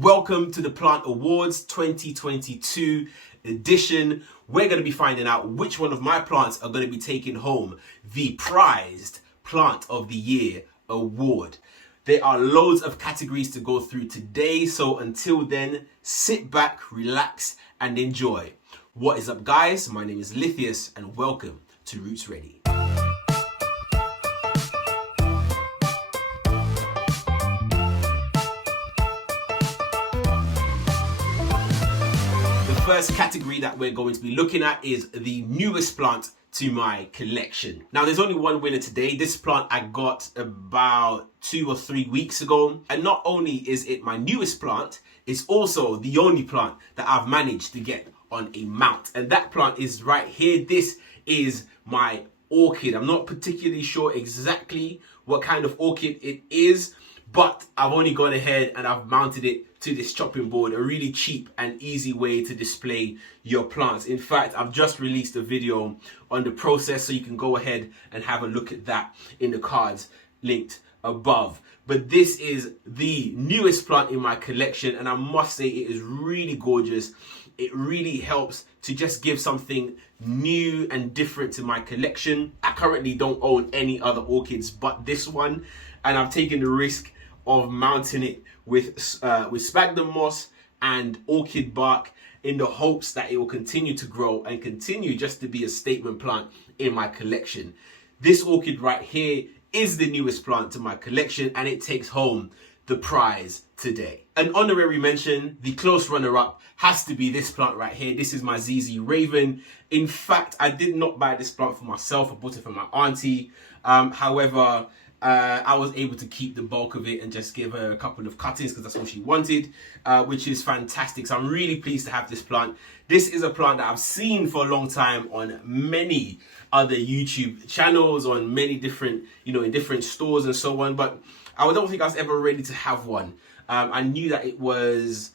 Welcome to the Plant Awards 2022 edition. We're going to be finding out which one of my plants are going to be taking home the prized Plant of the Year award. There are loads of categories to go through today, so until then, sit back, relax, and enjoy. What is up, guys? My name is Lithius, and welcome to Roots Ready. The first category that we're going to be looking at is the newest plant to my collection. Now, there's only one winner today. This plant I got about 2 or 3 weeks ago. And not only is it my newest plant, it's also the only plant that I've managed to get on a mount. And that plant is right here. This is my orchid. I'm not particularly sure exactly what kind of orchid it is, but I've only gone ahead and I've mounted it to this chopping board, a really cheap and easy way to display your plants. In fact, I've just released a video on the process, so you can go ahead and have a look at that in the cards linked above. But this is the newest plant in my collection, and I must say it is really gorgeous. It really helps to just give something new and different to my collection. I currently don't own any other orchids but this one, and I've taken the risk of mounting it with sphagnum moss and orchid bark in the hopes that it will continue to grow and continue just to be a statement plant in my collection. This orchid right here is the newest plant to my collection, and it takes home the prize today. An honorary mention, the close runner-up, has to be this plant right here. This is my ZZ Raven. In fact, I did not buy this plant for myself. I bought it for my auntie. However, I was able to keep the bulk of it and just give her a couple of cuttings because that's what she wanted, which is fantastic. So I'm really pleased to have this plant. This is a plant that I've seen for a long time on many other YouTube channels, on many different, in different stores and so on. But I don't think I was ever ready to have one. I knew that it was,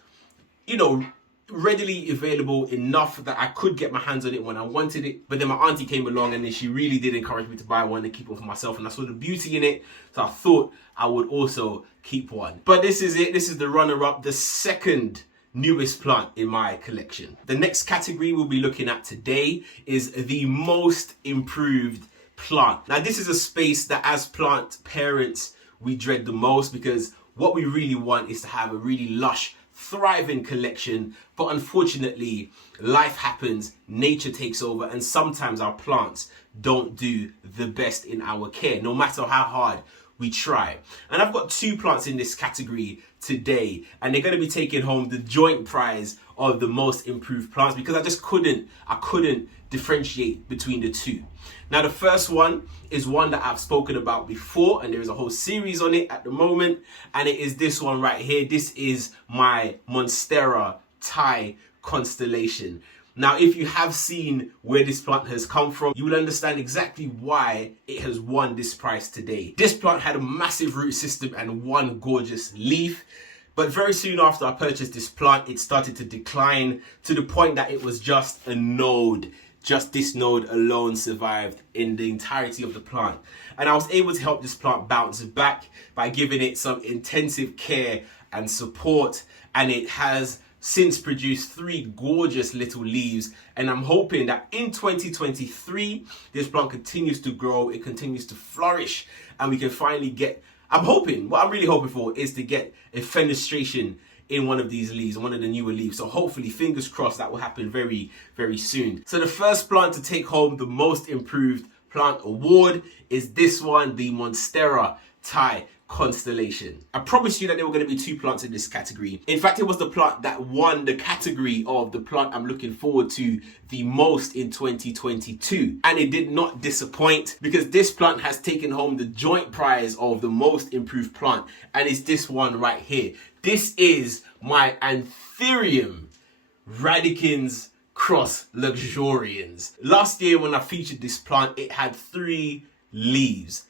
readily available enough that I could get my hands on it when I wanted it. But then my auntie came along and then she really did encourage me to buy one and keep one for myself, and I saw the beauty in it, so I thought I would also keep one. But this is it. This is the runner-up, the second newest plant in my collection. The next category we'll be looking at today is the most improved plant. Now, this is a space that as plant parents we dread the most, because what we really want is to have a really lush, thriving collection. But unfortunately, life happens, nature takes over, and sometimes our plants don't do the best in our care, no matter how hard we try. And I've got 2 plants in this category today, and they're going to be taking home the joint prize of the most improved plants, because I couldn't differentiate between the 2. Now, the first one is one that I've spoken about before, and there is a whole series on it at the moment, and it is this one right here. This is my Monstera Thai constellation. Now, if you have seen where this plant has come from, you will understand exactly why it has won this prize today. This plant had a massive root system and one gorgeous leaf. But very soon after I purchased this plant, it started to decline to the point that it was just a node. Just this node alone survived in the entirety of the plant. And I was able to help this plant bounce back by giving it some intensive care and support. And it has since produced 3 gorgeous little leaves. And I'm hoping that in 2023, this plant continues to grow, it continues to flourish, and we can finally get, what I'm really hoping for is to get a fenestration in one of these leaves, one of the newer leaves. So hopefully, fingers crossed, that will happen very, very soon. So the first plant to take home the most improved plant award is this one, the Monstera Thai constellation. I promised you that there were going to be 2 plants in this category. In fact, it was the plant that won the category of the plant I'm looking forward to the most in 2022. And it did not disappoint, because this plant has taken home the joint prize of the most improved plant. And it's this one right here. This is my Anthurium radicans cross luxurians. Last year when I featured this plant, it had 3 leaves.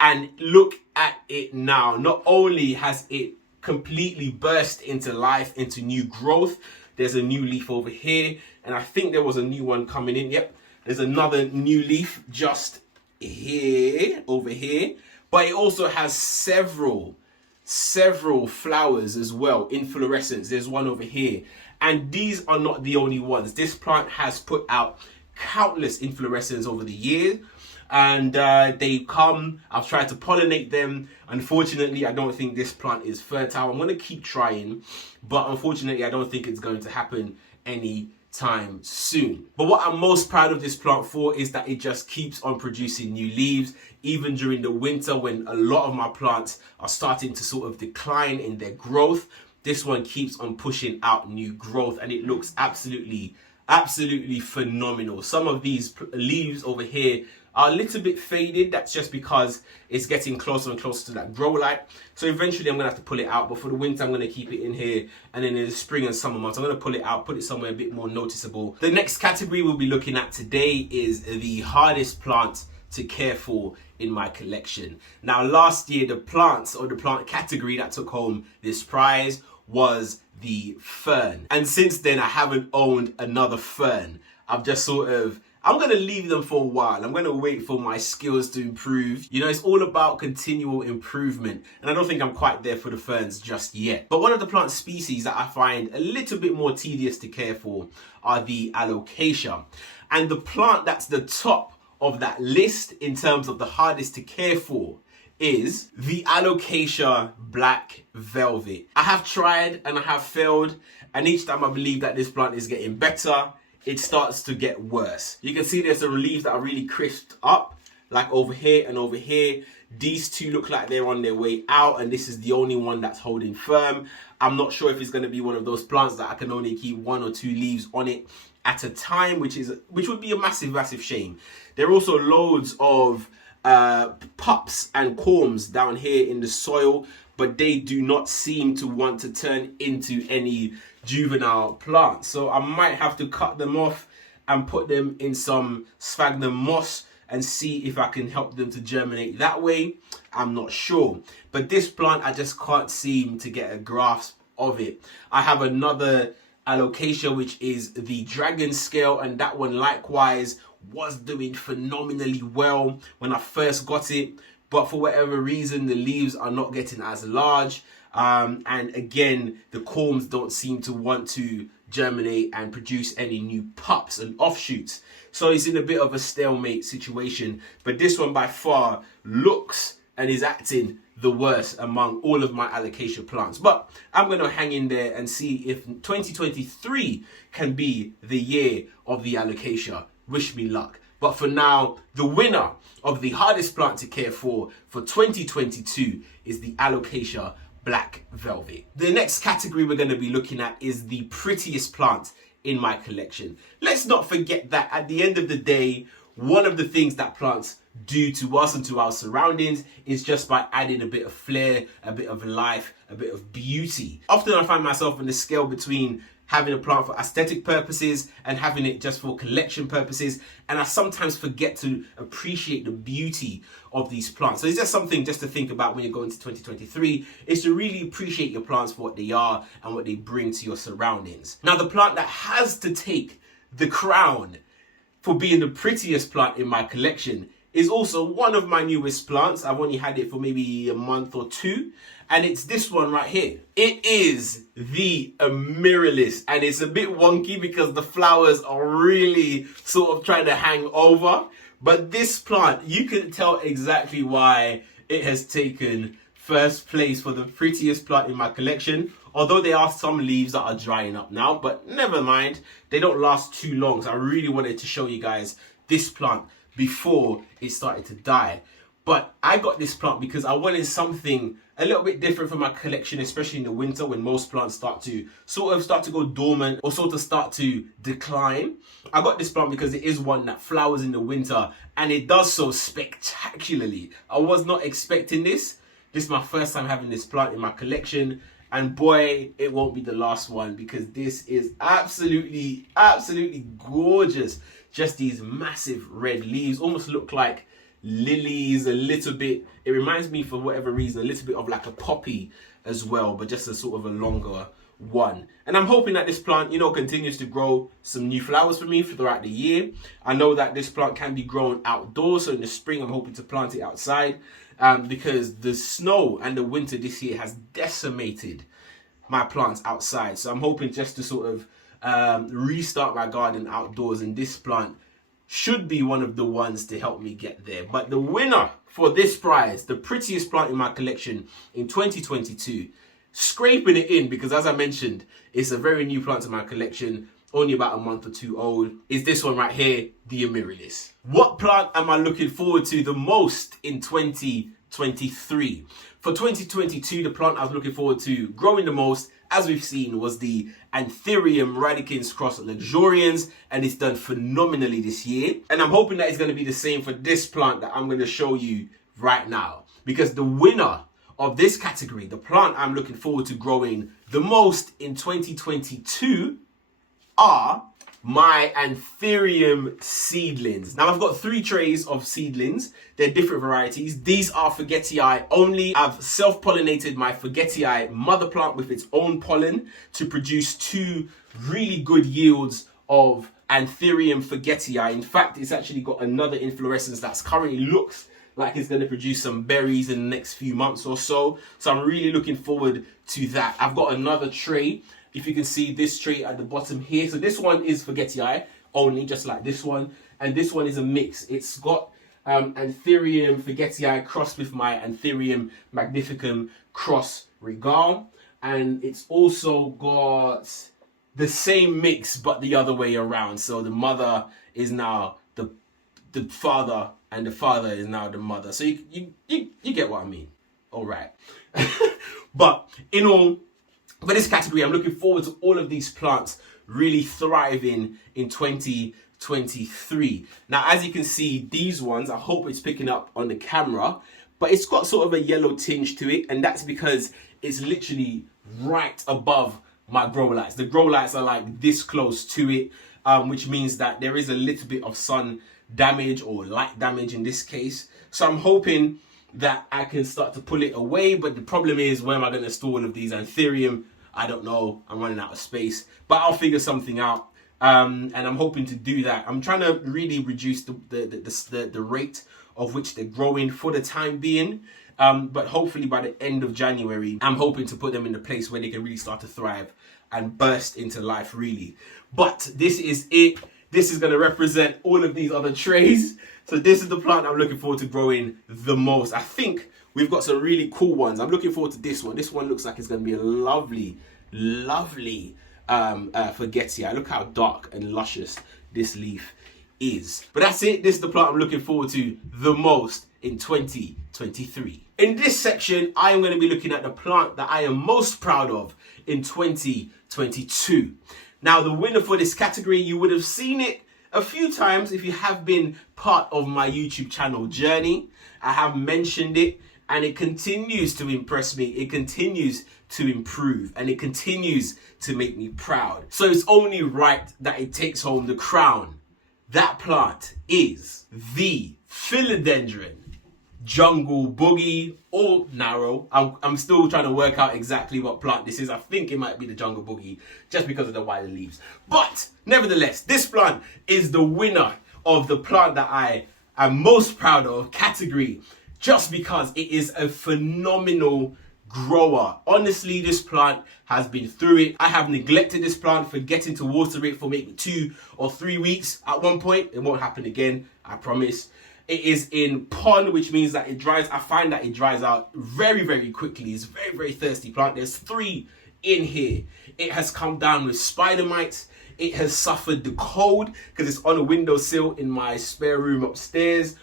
And look at it now. Not only has it completely burst into life, into new growth, there's a new leaf over here, and I think there was a new one coming in. Yep, there's another new leaf just here, over here. But it also has several several flowers as well, inflorescence. There's one over here. And these are not the only ones. This plant has put out countless inflorescences over the years. And they come, I've tried to pollinate them. Unfortunately, I don't think this plant is fertile. I'm going to keep trying, but unfortunately, I don't think it's going to happen anytime soon. But what I'm most proud of this plant for is that it just keeps on producing new leaves, even during the winter when a lot of my plants are starting to sort of decline in their growth. This one keeps on pushing out new growth, and it looks absolutely phenomenal. Some of these leaves over here are a little bit faded. That's just because it's getting closer and closer to that grow light. So eventually I'm gonna have to pull it out, but for the winter I'm gonna keep it in here, and then in the spring and summer months I'm gonna pull it out, put it somewhere a bit more noticeable. The next category we'll be looking at today is the hardest plant to care for in my collection. Now last year the plants, or the plant category that took home this prize, was the fern. And since then I haven't owned another fern. I've just I'm going to leave them for a while. I'm going to wait for my skills to improve. You know, it's all about continual improvement. And I don't think I'm quite there for the ferns just yet. But one of the plant species that I find a little bit more tedious to care for are the alocasia. And the plant that's the top of that list in terms of the hardest to care for is the alocasia black velvet. I have tried and I have failed. And each time I believe that this plant is getting better, it starts to get worse. You can see there's the leaves that are really crisped up, like over here and over here. These two look like they're on their way out, and this is the only one that's holding firm. I'm not sure if it's going to be one of those plants that I can only keep 1 or 2 leaves on it at a time, which would be a massive shame. There are also loads of pups and corms down here in the soil, but they do not seem to want to turn into any juvenile plants. So I might have to cut them off and put them in some sphagnum moss and see if I can help them to germinate that way. I'm not sure. But this plant, I just can't seem to get a grasp of it. I have another alocasia, which is the dragon scale, and that one likewise was doing phenomenally well when I first got it. But for whatever reason, the leaves are not getting as large. And again, the corms don't seem to want to germinate and produce any new pups and offshoots. So it's in a bit of a stalemate situation. But this one by far looks and is acting the worst among all of my alocasia plants. But I'm going to hang in there and see if 2023 can be the year of the alocasia. Wish me luck. But for now, the winner of the hardest plant to care for 2022 is the alocasia black velvet. The next category we're going to be looking at is the prettiest plant in my collection. Let's not forget that at the end of the day, one of the things that plants do to us and to our surroundings is just by adding a bit of flair, a bit of life, a bit of beauty. Often I find myself on the scale between having a plant for aesthetic purposes and having it just for collection purposes, and I sometimes forget to appreciate the beauty of these plants. So it's just something just to think about when you're going to 2023, is to really appreciate your plants for what they are and what they bring to your surroundings. Now, the plant that has to take the crown for being the prettiest plant in my collection is also one of my newest plants. I've only had it for maybe a month or 2. And it's this one right here. It is the Amaryllis. And it's a bit wonky because the flowers are really sort of trying to hang over. But this plant, you can tell exactly why it has taken first place for the prettiest plant in my collection. Although there are some leaves that are drying up now, but never mind. They don't last too long. So I really wanted to show you guys this plant before it started to die. But I got this plant because I wanted something a little bit different from my collection, especially in the winter when most plants start to go dormant or sort of start to decline. I got this plant because it is one that flowers in the winter, and it does so spectacularly. I was not expecting this. This is my first time having this plant in my collection, and boy, it won't be the last one because this is absolutely gorgeous. Just these massive red leaves, almost look like lilies a little bit. It reminds me, for whatever reason, a little bit of like a poppy as well, but just a sort of a longer one. And I'm hoping that this plant, you know, continues to grow some new flowers for me throughout the year. I know that this plant can be grown outdoors, so in the spring I'm hoping to plant it outside, because the snow and the winter this year has decimated my plants outside. So I'm hoping just to sort of restart my garden outdoors, and this plant should be one of the ones to help me get there. But the winner for this prize, the prettiest plant in my collection in 2022, scraping it in, because as I mentioned, it's a very new plant in my collection, only about a month or two old, is this one right here, the Amaryllis. What plant am I looking forward to the most in 2023? For 2022, the plant I was looking forward to growing the most, as we've seen, was the Anthurium radicans cross luxurians, and it's done phenomenally this year. And I'm hoping that it's going to be the same for this plant that I'm going to show you right now, because the winner of this category, the plant I'm looking forward to growing the most in 2022, are my Anthurium seedlings. Now I've got 3 trays of seedlings. They're different varieties. These are Forgetii only. I've self-pollinated my Forgetii mother plant with its own pollen to produce 2 really good yields of Anthurium Forgetii. In fact, it's actually got another inflorescence that's currently looks like it's going to produce some berries in the next few months or so. So I'm really looking forward to that. I've got another tray. If you can see this tray at the bottom here. So this one is Forgetii only, just like this one. And this one is a mix. It's got Anthurium Forgetii crossed with my Anthurium magnificum cross regal. And it's also got the same mix, but the other way around. So the mother is now the father, and the father is now the mother. So you get what I mean. All right. But for this category, I'm looking forward to all of these plants really thriving in 2023. Now, as you can see, these ones, I hope it's picking up on the camera, but it's got sort of a yellow tinge to it, and that's because it's literally right above my grow lights. The grow lights are like this close to it, which means that there is a little bit of sun damage or light damage in this case. So I'm hoping that I can start to pull it away, but the problem is, where am I going to store all of these Anthurium? I don't know. I'm running out of space, but I'll figure something out. And I'm hoping to do that. I'm trying to really reduce the rate of which they're growing for the time being. But hopefully by the end of January, I'm hoping to put them in a place where they can really start to thrive and burst into life, really. But this is it. This is going to represent all of these other trays. So this is the plant I'm looking forward to growing the most. I think we've got some really cool ones. I'm looking forward to this one. This one looks like it's going to be a lovely, lovely Forgetii. Look how dark and luscious this leaf is. But that's it. This is the plant I'm looking forward to the most in 2023. In this section, I am going to be looking at the plant that I am most proud of in 2022. Now, the winner for this category, you would have seen it a few times if you have been part of my YouTube channel journey. I have mentioned it, and it continues to impress me. It continues to improve, and it continues to make me proud. So it's only right that it takes home the crown. That plant is the Philodendron Jungle Boogie, or narrow. I'm still trying to work out exactly what plant this is. I think it might be the Jungle Boogie just because of the wider leaves. But nevertheless, this plant is the winner of the plant that I am most proud of category, just because it is a phenomenal grower. Honestly, this plant has been through it. I have neglected this plant, forgetting to water it for maybe 2 or 3 weeks at one point. It won't happen again, I promise. It is in pond, which means that it dries. I find that it dries out very, very quickly. It's a very, very thirsty plant. There's 3 in here. It has come down with spider mites. It has suffered the cold because it's on a windowsill in my spare room upstairs.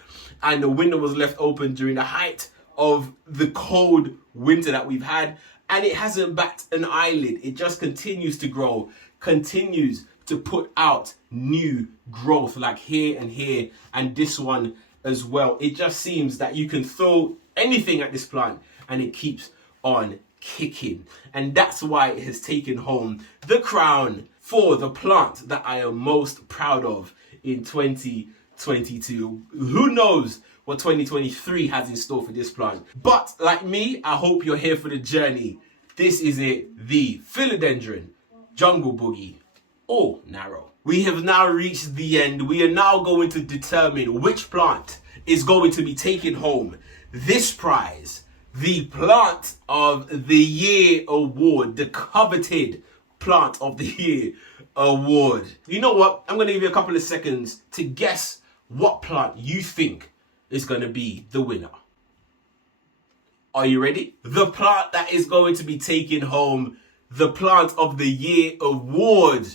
And the window was left open during the height of the cold winter that we've had. And it hasn't batted an eyelid. It just continues to grow, continues to put out new growth, like here and here, and this one as well. It just seems that you can throw anything at this plant and it keeps on kicking. And that's why it has taken home the crown for the plant that I am most proud of in 2022. Who knows what 2023 has in store for this plant? But like me, I hope you're here for the journey This is it, the philodendron, jungle boogie, or narrow. We have now reached the end. We are now going to determine which plant is going to be taking home this prize, the Plant of the Year award, the coveted Plant of the Year award. You know what? I'm going to give you a couple of seconds to guess what plant you think is going to be the winner. Are you ready? The plant that is going to be taking home the Plant of the Year award,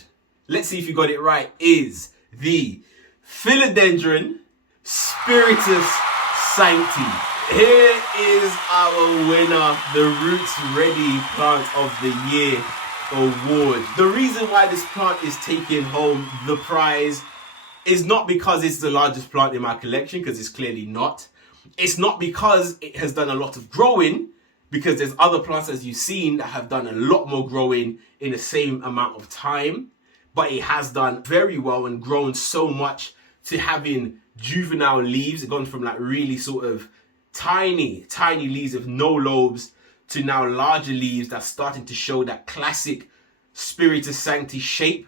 let's see if you got it right, is the Philodendron Spiritus Sancti. Here is our winner, the Roots Ready Plant of the Year award. The reason why this plant is taking home the prize is not because it's the largest plant in my collection, because it's clearly not. It's not because it has done a lot of growing, because there's other plants, as you've seen, that have done a lot more growing in the same amount of time. But it has done very well and grown so much to having juvenile leaves. It's gone from like really sort of tiny leaves with no lobes to now larger leaves that's starting to show that classic Spiritus Sancti shape.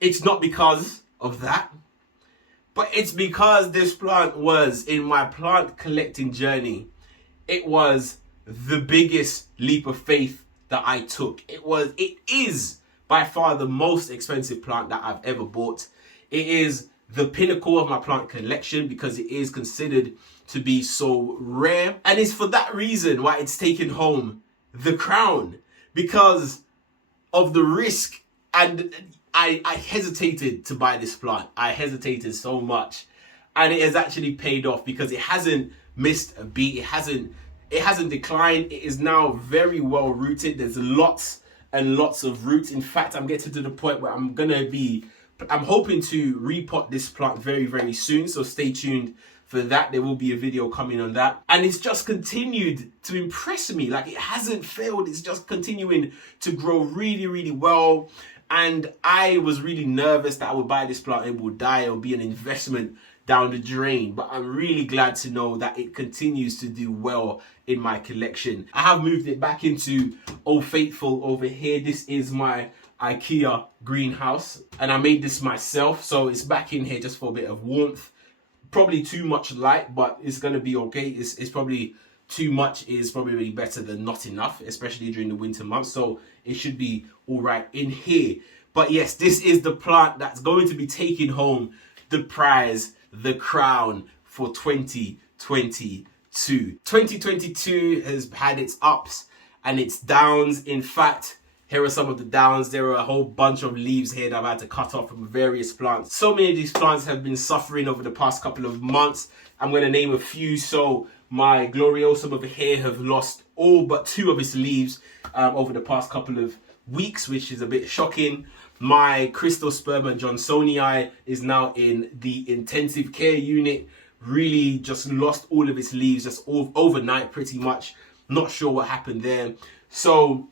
It's not because of that, but it's because this plant was, in my plant collecting journey, it was the biggest leap of faith that I took. It is by far the most expensive plant that I've ever bought. It is the pinnacle of my plant collection because it is considered to be so rare. And it's for that reason why it's taken home the crown, because of the risk. And I hesitated to buy this plant. I hesitated so much. And it has actually paid off because it hasn't missed a beat. It hasn't declined. It is now very well rooted. There's lots and lots of roots. In fact, I'm getting to the point where I'm hoping to repot this plant very, very soon. So stay tuned for that. There will be a video coming on that. And it's just continued to impress me. Like, it hasn't failed. It's just continuing to grow really, really well. And I was really nervous that I would buy this plant and it would die or be an investment down the drain. But I'm really glad to know that it continues to do well in my collection. I have moved it back into Old Faithful over here. This is my IKEA greenhouse and I made this myself. So it's back in here just for a bit of warmth. Probably too much light, but it's going to be okay. It's probably too much is probably really better than not enough, especially during the winter months. So it should be all right in here. But yes, this is the plant that's going to be taking home the prize, the crown for 2022. 2022 has had its ups and its downs. In fact, here are some of the downs. There are a whole bunch of leaves here that I've had to cut off from various plants. So many of these plants have been suffering over the past couple of months. I'm going to name a few. So my Gloriosum over here have lost all but 2 of its leaves over the past couple of weeks, which is a bit shocking. My Crystosperma johnsonii is now in the intensive care unit. Really just lost all of its leaves just overnight pretty much. Not sure what happened there. So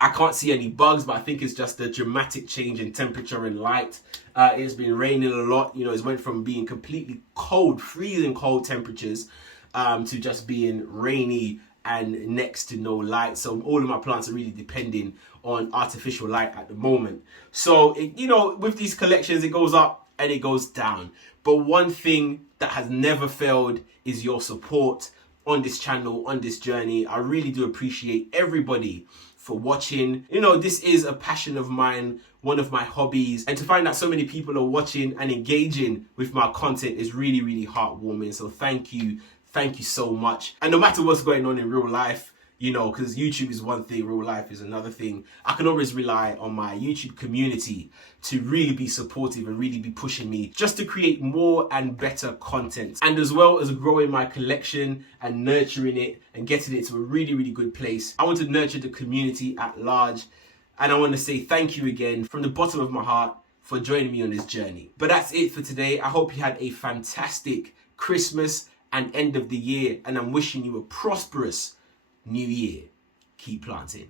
I can't see any bugs, but I think it's just a dramatic change in temperature and light. It's been raining a lot. You know, it's went from being completely cold, freezing cold temperatures to just being rainy and next to no light. So all of my plants are really depending on artificial light at the moment. So, you know, with these collections, it goes up and it goes down. But one thing that has never failed is your support on this channel, on this journey. I really do appreciate everybody for watching. You know, this is a passion of mine, one of my hobbies, and to find that so many people are watching and engaging with my content is really, really heartwarming. So thank you so much. And no matter what's going on in real life, you know, because YouTube is one thing, real life is another thing, I can always rely on my YouTube community to really be supportive and really be pushing me just to create more and better content, and as well as growing my collection and nurturing it and getting it to a really, really good place. I want to nurture the community at large, and I want to say thank you again from the bottom of my heart for joining me on this journey. But that's it for today. I hope you had a fantastic Christmas and end of the year, and I'm wishing you a prosperous New Year. Keep planting.